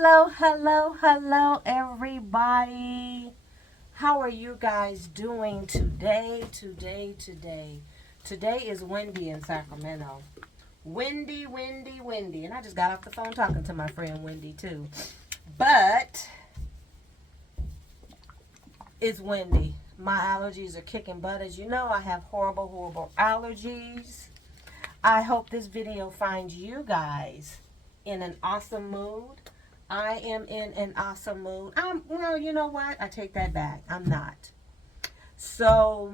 Hello, hello, hello, everybody. How are you guys doing today? Today is windy in Sacramento. Windy, windy, windy. And I just got off the phone talking to my friend Wendy, too. But it's windy. My allergies are kicking butt. As you know, I have horrible, horrible allergies. I hope this video finds you guys in an awesome mood. I am in an awesome mood. Well, you know what? I take that back. I'm not. So,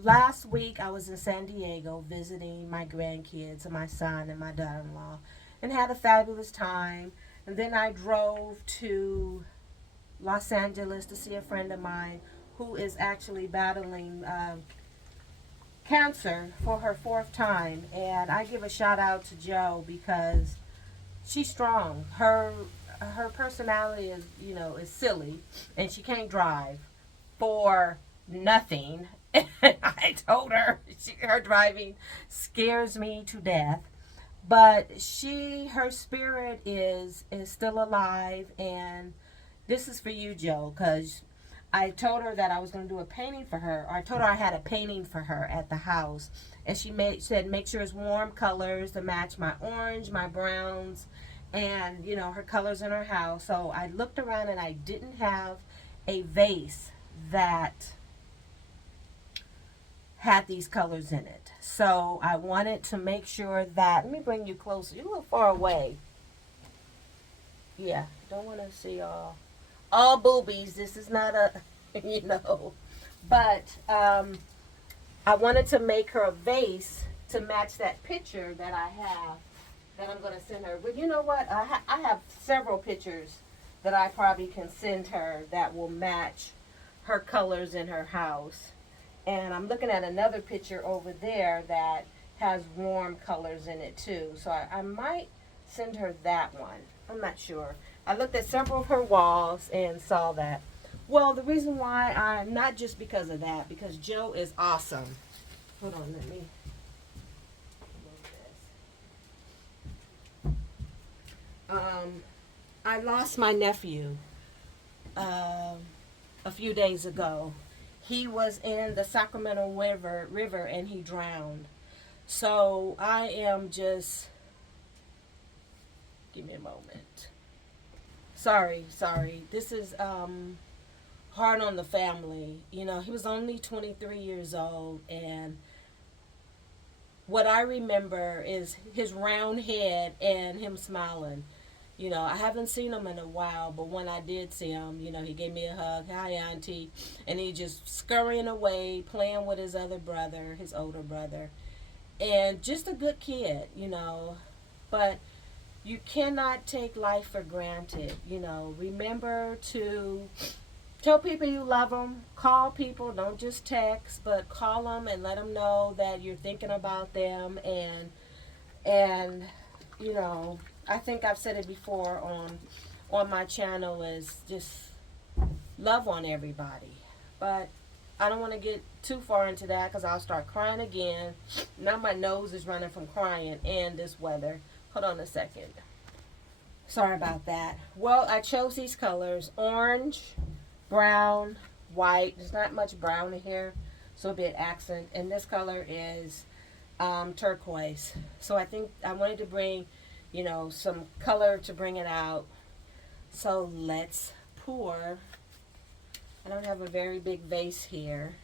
last week I was in San Diego visiting my grandkids and my son and my daughter-in-law and had a fabulous time. And then I drove to Los Angeles to see a friend of mine who is actually battling cancer for her fourth time. And I give a shout out to Jo because she's strong. Her personality is silly, and she can't drive for nothing. I told her her driving scares me to death, but her spirit is still alive. And this is for you, Jo, because I told her that I was going to do a painting for her, or I told her I had a painting for her at the house, and she said make sure it's warm colors to match my orange, my browns, and her colors in her house. So I looked around and I didn't have a vase that had these colors in it. So I wanted to make sure that, let me bring you closer. You're a little far away. Yeah, don't want to see all boobies. This is not a, But I wanted to make her a vase to match that picture that I have that I'm going to send her. But you know what? I have several pictures that I probably can send her that will match her colors in her house. And I'm looking at another picture over there that has warm colors in it too. So I might send her that one. I'm not sure. I looked at several of her walls and saw that. Well, the reason why not just because of that, because Jo is awesome. Hold on, let me move this. I lost my nephew a few days ago. He was in the Sacramento River and he drowned. So I am just, give me a moment. Sorry. This is hard on the family. He was only 23 years old, and what I remember is his round head and him smiling. I haven't seen him in a while, but when I did see him, he gave me a hug. Hi, Auntie. And he just scurrying away, playing with his other brother, his older brother. And just a good kid. But you cannot take life for granted. Remember to tell people you love them. Call people. Don't just text, but call them and let them know that you're thinking about them. And I think I've said it before on my channel, is just love on everybody. But I don't want to get too far into that because I'll start crying again. Now my nose is running from crying and this weather. Hold on a second. Sorry about that. Well, I chose these colors: orange, brown, white. There's not much brown in here, so it'll be an accent. And this color is turquoise. So I think I wanted to bring some color to bring it out. So let's pour. I don't have a very big vase here.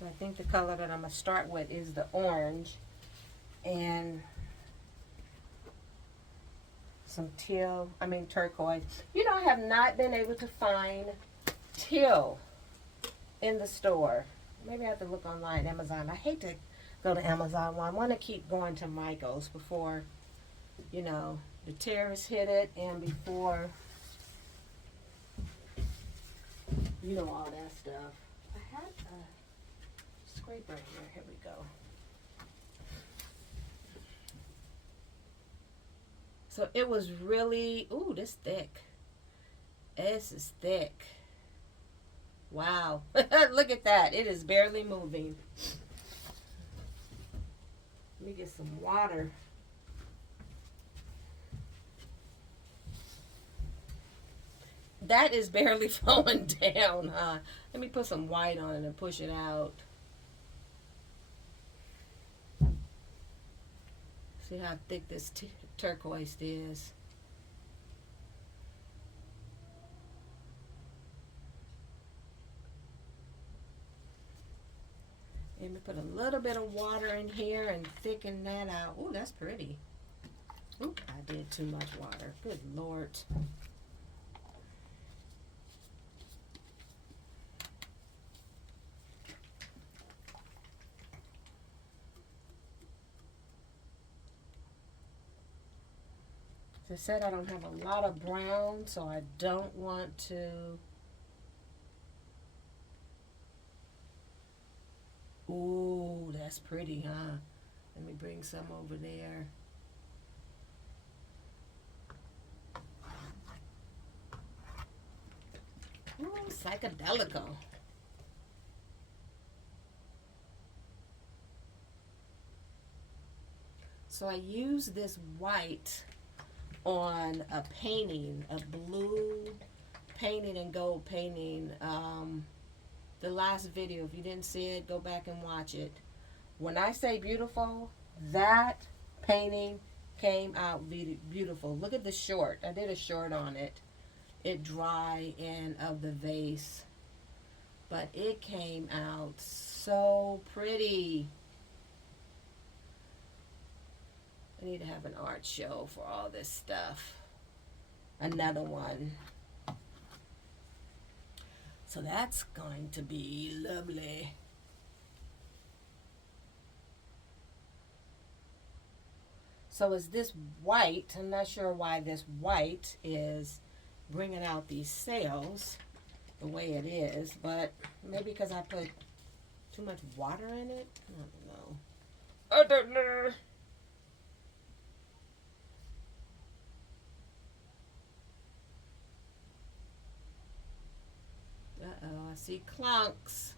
So I think the color that I'm going to start with is the orange and some turquoise. I have not been able to find teal in the store. Maybe I have to look online, Amazon. I hate to go to Amazon. Well, I want to keep going to Michael's before, the terrorists hit it and before, all that stuff. I had a scraper here. Here we go. So it was really, ooh, this thick. This is thick. Wow. Look at that. It is barely moving. Let me get some water. That is barely flowing down, huh? Let me put some white on it and push it out. See how thick this turquoise is. Let me put a little bit of water in here and thicken that out. Ooh, that's pretty. Ooh, I did too much water. Good Lord. As I said, I don't have a lot of brown, so I don't want to. Ooh, that's pretty, huh? Let me bring some over there. Ooh, psychedelico. So I use this white on a painting, a blue painting and gold painting. The last video, if you didn't see it, go back and watch it. When I say beautiful, that painting came out beautiful. Look at the short. I did a short on it. It dry and of the vase. But it came out so pretty. I need to have an art show for all this stuff. Another one. So that's going to be lovely. So is this white? I'm not sure why this white is bringing out these sails the way it is, but maybe because I put too much water in it? I don't know. Uh-oh, I see clunks.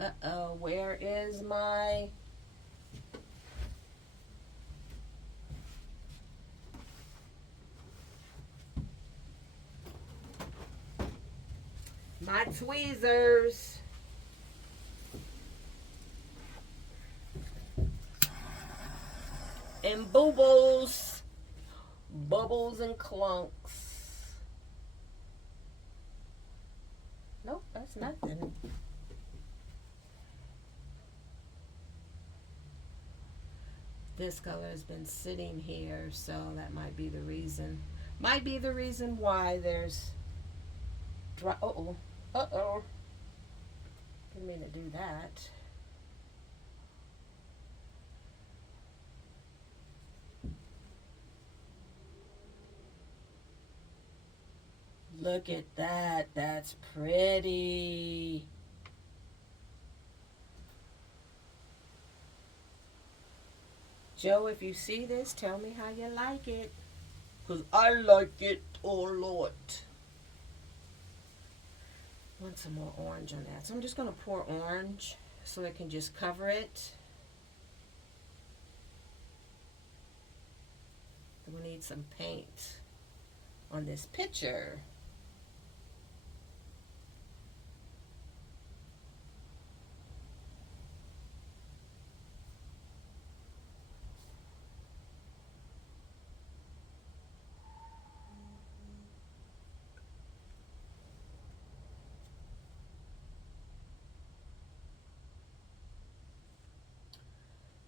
Uh-oh, where is my... my tweezers? And bubbles. Bubbles and clunks. Nope, that's nothing. This color has been sitting here, so that might be the reason. Might be the reason why there's dry. Uh-oh. Uh-oh. Didn't mean to do that. Look at that. That's pretty. Jo, if you see this, tell me how you like it. Because I like it a lot. Want some more orange on that. So I'm just going to pour orange so I can just cover it. We need some paint on this picture.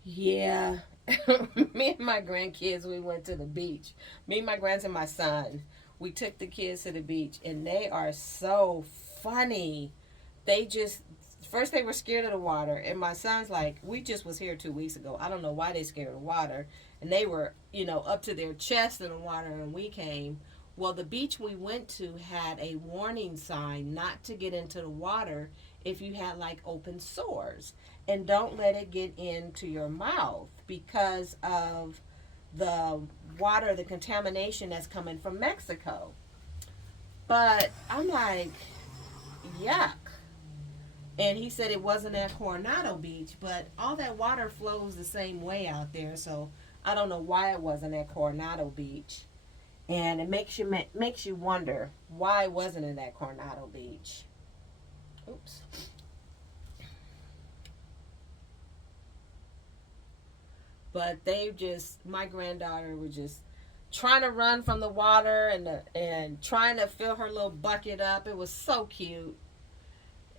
Yeah. Me and my grandkids, we went to the beach. Me, my grands, and my son. We took the kids to the beach, and they are so funny. They just, first they were scared of the water, and my son's like, we just was here 2 weeks ago. I don't know why they scared of water. And they were, up to their chest in the water, and we came. Well, the beach we went to had a warning sign not to get into the water if you had like open sores, and don't let it get into your mouth because of the water, the contamination that's coming from Mexico. But I'm like, yuck. And he said it wasn't at Coronado Beach, but all that water flows the same way out there. So I don't know why it wasn't at Coronado Beach. And it makes you wonder why wasn't it at Coronado Beach. Oops. But they just, my granddaughter was just trying to run from the water and trying to fill her little bucket up. It was so cute.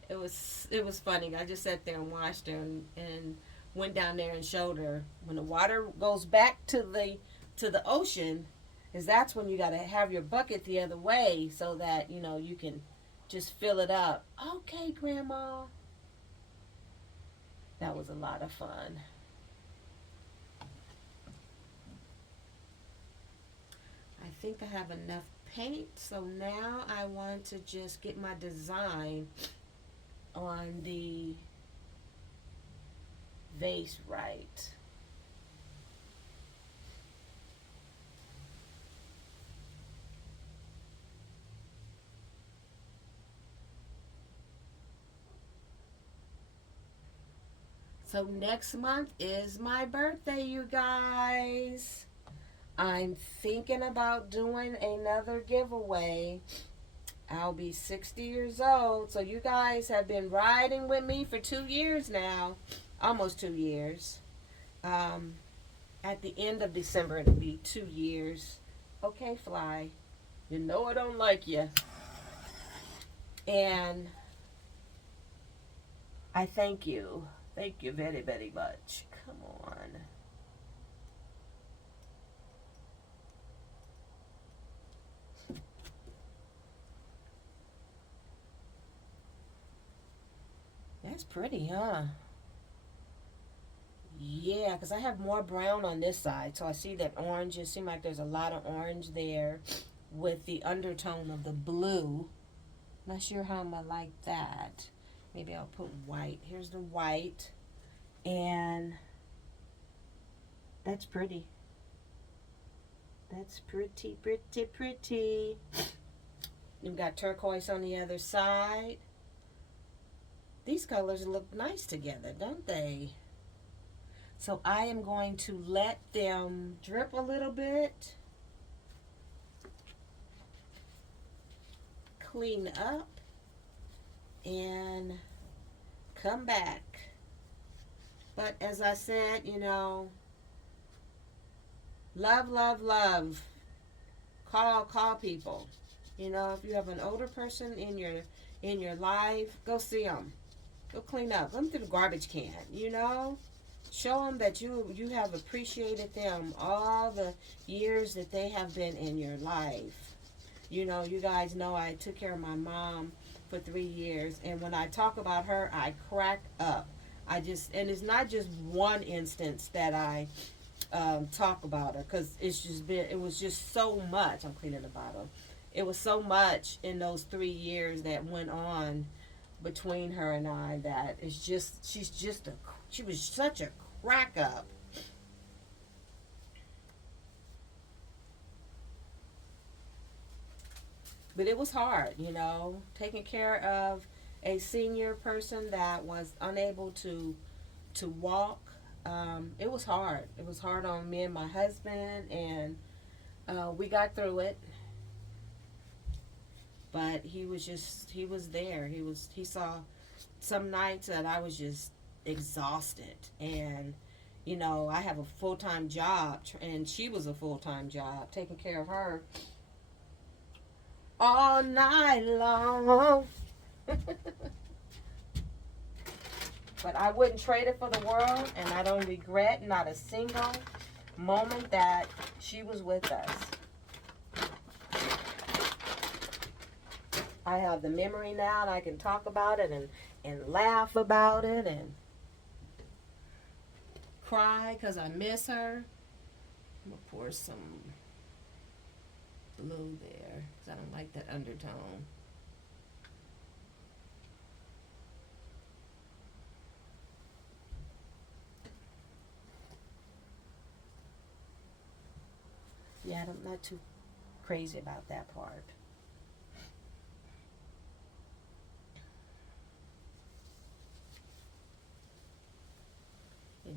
It was funny. I just sat there and watched her and went down there and showed her when the water goes back to the ocean, is that's when you got to have your bucket the other way so that you can just fill it up. Okay, Grandma. That was a lot of fun. I think I have enough paint, so now I want to just get my design on the vase right. So next month is my birthday, you guys. I'm thinking about doing another giveaway. I'll be 60 years old. So you guys have been riding with me for 2 years now. Almost 2 years. Um, at the end of December, it'll be 2 years. Okay, Fly. You know I don't like you. And I thank you. Thank you very, very much. Come on. That's pretty, huh? Yeah, because I have more brown on this side. So I see that orange. It seems like there's a lot of orange there with the undertone of the blue. Not sure how I'm going to like that. Maybe I'll put white. Here's the white. And that's pretty. That's pretty, pretty, pretty. You've got turquoise on the other side. These colors look nice together, don't they? So I am going to let them drip a little bit. Clean up. And come back. But as I said, love, love, love. Call people. If you have an older person in your life, go see them. Go clean up. Let them through the garbage can. Show them that you have appreciated them all the years that they have been in your life. You guys know I took care of my mom for 3 years, and when I talk about her, I crack up. And it's not just one instance that I talk about her, because it was just so much. I'm cleaning the bottle. It was so much in those 3 years that went on between her and I that she was such a crack up. But it was hard, taking care of a senior person that was unable to walk. It was hard. It was hard on me and my husband, and we got through it. But he was there. He saw some nights that I was just exhausted, and I have a full-time job, and she was a full-time job, taking care of her all night long. But I wouldn't trade it for the world, and I don't regret not a single moment that she was with us. I have the memory now, and I can talk about it and laugh about it and cry because I miss her. I'm going to pour some blue there because I don't like that undertone. Yeah, I'm not too crazy about that part.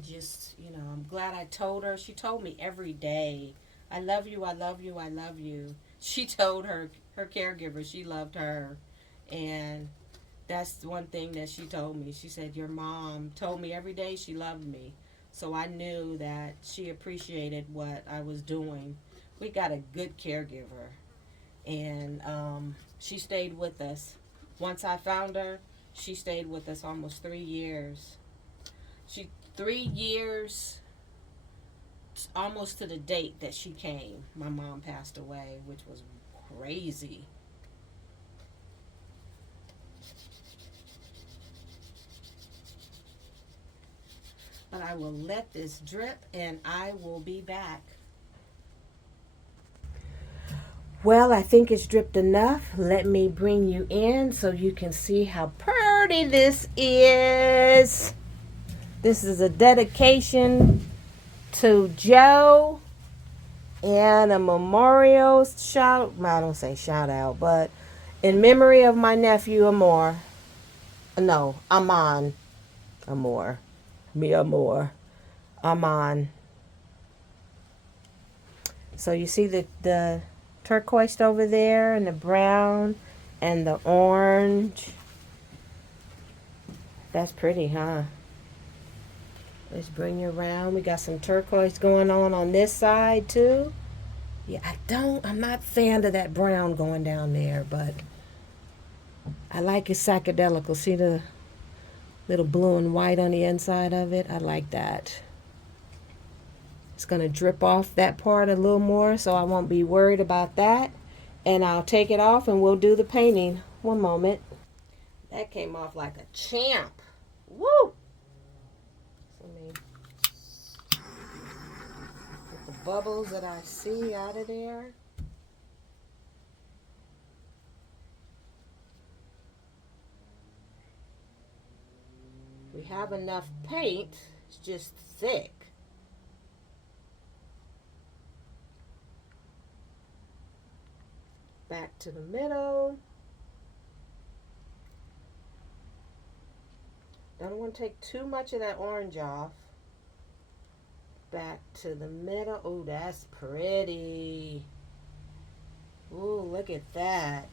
just, I'm glad I told her. She told me every day, I love you, I love you, I love you. She told her caregiver she loved her. And that's one thing that she told me. She said, your mom told me every day she loved me. So I knew that she appreciated what I was doing. We got a good caregiver. And she stayed with us. Once I found her, she stayed with us almost 3 years. 3 years, almost to the date that she came. My mom passed away, which was crazy. But I will let this drip and I will be back. Well, I think it's dripped enough. Let me bring you in so you can see how pretty this is. This is a dedication to Jo and a memorial shout. Well, I don't say shout out, but in memory of my nephew Amor. No, Ahman. Amor. Mi amor. Ahman. So you see the turquoise over there, and the brown, and the orange. That's pretty, huh? Let's bring you around. We got some turquoise going on this side too. Yeah, I'm not a fan of that brown going down there, but I like it psychedelic. See the little blue and white on the inside of it? I like that. It's going to drip off that part a little more, so I won't be worried about that. And I'll take it off and we'll do the painting. One moment. That came off like a champ. Woo! Let me get the bubbles that I see out of there. We have enough paint. It's just thick. Back to the middle. Don't want to take too much of that orange off. Back to the middle. Oh, that's pretty. Ooh, look at that.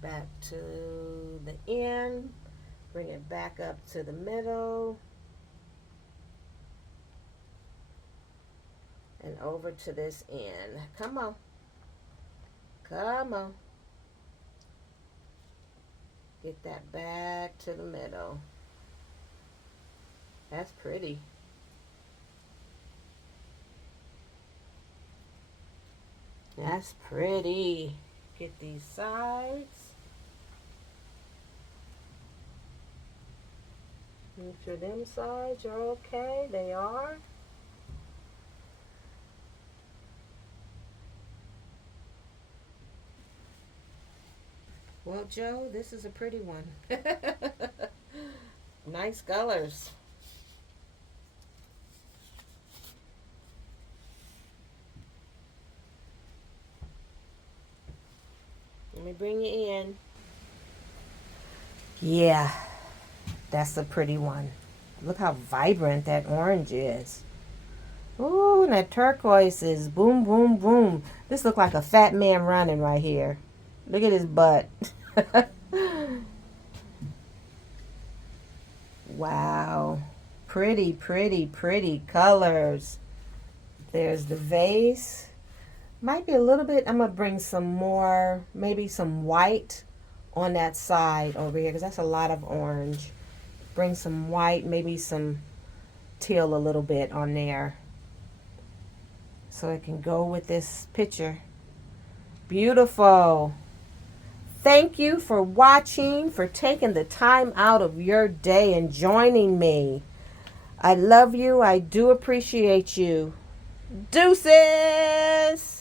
Back to the end. Bring it back up to the middle. And over to this end. Come on. Come on. Get that back to the middle. That's pretty. That's pretty. Get these sides. Make sure them sides are okay. They are. Well, Jo, this is a pretty one. Nice colors. Let me bring you in. Yeah, that's a pretty one. Look how vibrant that orange is. Ooh, and that turquoise is boom, boom, boom. This looks like a fat man running right here. Look at his butt. Wow. Pretty, pretty, pretty colors. There's the vase. Might be a little bit, I'm going to bring some more, maybe some white on that side over here, because that's a lot of orange. Bring some white, maybe some teal a little bit on there, so it can go with this picture. Beautiful. Thank you for watching, for taking the time out of your day and joining me. I love you. I do appreciate you. Deuces!